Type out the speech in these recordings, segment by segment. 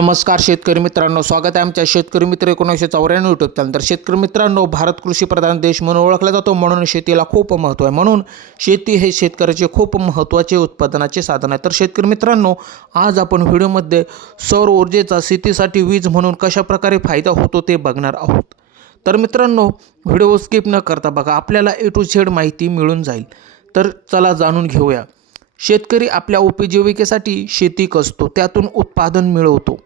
नमस्कार शेतकरी मित्रांनो, स्वागत आहे आमच्या शेतकरी मित्र 1994 यूट्यूब चॅनल। तर शेतकरी मित्रांनो, भारत कृषी प्रधान देश म्हणून ओळखला जातो, म्हणून शेतीला खूप महत्त्व आहे। म्हणून शेती हे शेतकऱ्याचे खूप महत्त्वाचे उत्पादनाचे साधन आहे। तर शेतकरी मित्रांनो, आज आपण व्हिडिओमध्ये सौर ऊर्जेचा शेतीसाठी वीज म्हणून कशा प्रकारे फायदा होतो ते बघणार आहोत। तर मित्रांनो, व्हिडिओ स्किप न करता बघा, आपल्याला A to Z माहिती मिळून जाईल। तर चला जाणून घेऊया। शेतकरी आपल्या उपजीविकेसाठी शेती करतो, त्यातून उत्पादन मिळवतो।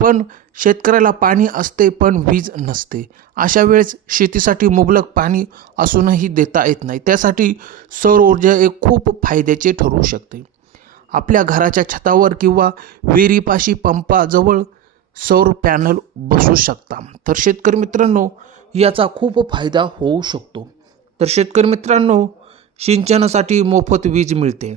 पण शेतकऱ्याला पाणी असते पण वीज नसते। अशा वेळेस शेतीसाठी मुबलक पाणी असूनही देता येत नाही। त्यासाठी सौर ऊर्जा एक खूप फायद्याचे ठरू शकते। आपल्या घराच्या छतावर किंवा विहिरीपाशी पंपाजवळ सौर पॅनल बसवू शकता। तर शेतकरी मित्रांनो, याचा खूप फायदा होऊ शकतो। तर शेतकरी मित्रांनो, सिंचनासाठी मोफत वीज मिळते।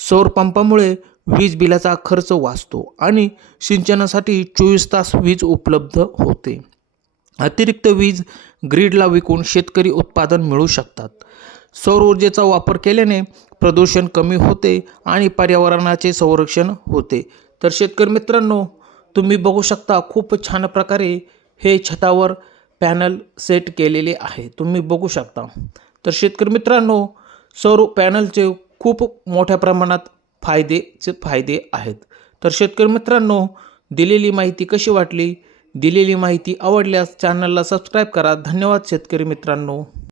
सौर पंपामुळे वीज बिलाचा खर्च वाचतो आणि सिंचनासाठी 24 तास वीज उपलब्ध होते। अतिरिक्त वीज ग्रीडला विकून शेतकरी उत्पादन मिळवू शकतात। सौर ऊर्जेचा वापर केल्याने प्रदूषण कमी होते आणि पर्यावरणाचे संरक्षण होते। तर शेतकरी मित्रांनो, तुम्ही बघू शकता, खूप छान प्रकारे हे छतावर पॅनल सेट केलेले आहे, तुम्ही बघू शकता। तर शेतकरी मित्रांनो, सौर पॅनलचे खूप मोठ्या प्रमाणात फायदे आहेत। तर शेतकरी मित्रांनो, दिलेली माहिती कशी वाटली? दिलेली माहिती आवडल्यास चॅनलला सबस्क्राईब करा। धन्यवाद शेतकरी मित्रांनो।